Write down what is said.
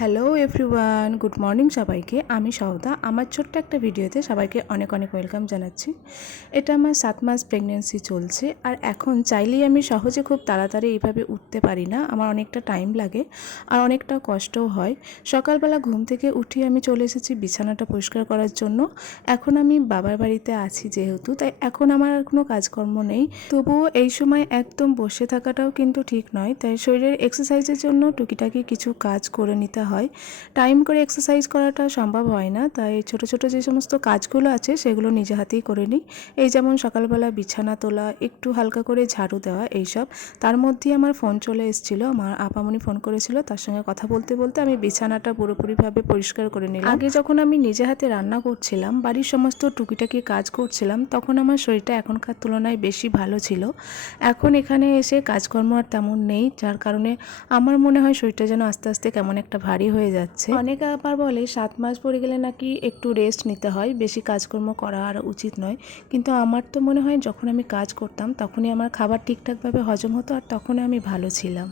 Hello everyone, good morning সবাইকে। আমি সওদা। আমার ছোট্ট একটা ভিডিওতে সবাইকে অনেক অনেক ওয়েলকাম জানাচ্ছি। এটা আমার 7 মাস প্রেগনেন্সি চলছে, আর এখন চাইলেই আমি সহজে খুব তাড়াতাড়ি এইভাবে উঠতে পারি না। আমার অনেকটা টাইম লাগে আর অনেকটা কষ্টও হয়। সকালবেলা ঘুম থেকে উঠে আমি চলে এসেছি বিছানাটা পরিষ্কার করার জন্য। এখন আমি বাবার বাড়িতে আছি যেহেতু, তাই এখন আমার আর কোনো কাজকর্ম নেই। তবুও এই সময় একদম বসে থাকাটাও কিন্তু ঠিক নয়, তাই শরীরের এক্সারসাইজের জন্য টুকিটাকি কিছু কাজ করে নিতে হয়। টাইম করে এক্সারসাইজ করাটা সম্ভব হয় না, তাই ছোট ছোট যে সমস্ত কাজগুলো আছে সেগুলো নিজে হাতেই করে নিই। এই যেমন সকালবেলা বিছানা তোলা, একটু হালকা করে ঝাড়ু দেওয়া, এইসব। তার মধ্যেই আমার ফোন চলে এসেছিলো, আমার আপামনি ফোন করেছিল, তার সঙ্গে কথা বলতে বলতে আমি বিছানাটা পুরোপুরিভাবে পরিষ্কার করে নিলাম। আগে যখন আমি নিজে হাতে রান্না করছিলাম, বাড়ির সমস্ত টুকিটাকি কাজ করছিলাম, তখন আমার শরীরটা এখনকার তুলনায় বেশি ভালো ছিল। এখন এখানে এসে কাজকর্ম আর তেমন নেই, যার কারণে আমার মনে হয় শরীরটা যেন আস্তে আস্তে কেমন একটা ভারী হয়ে যাচ্ছে। অনেকে আবার বলে 7 মাস পরে গেলে নাকি একটু রেস্ট নিতে হয়, বেশি কাজকর্ম করা আর উচিত নয়। কিন্তু আমার তো মনে হয় যখন আমি কাজ করতাম তখনই আমার খাবার ঠিকঠাকভাবে হজম হতো, আর তখনই আমি ভালো ছিলাম।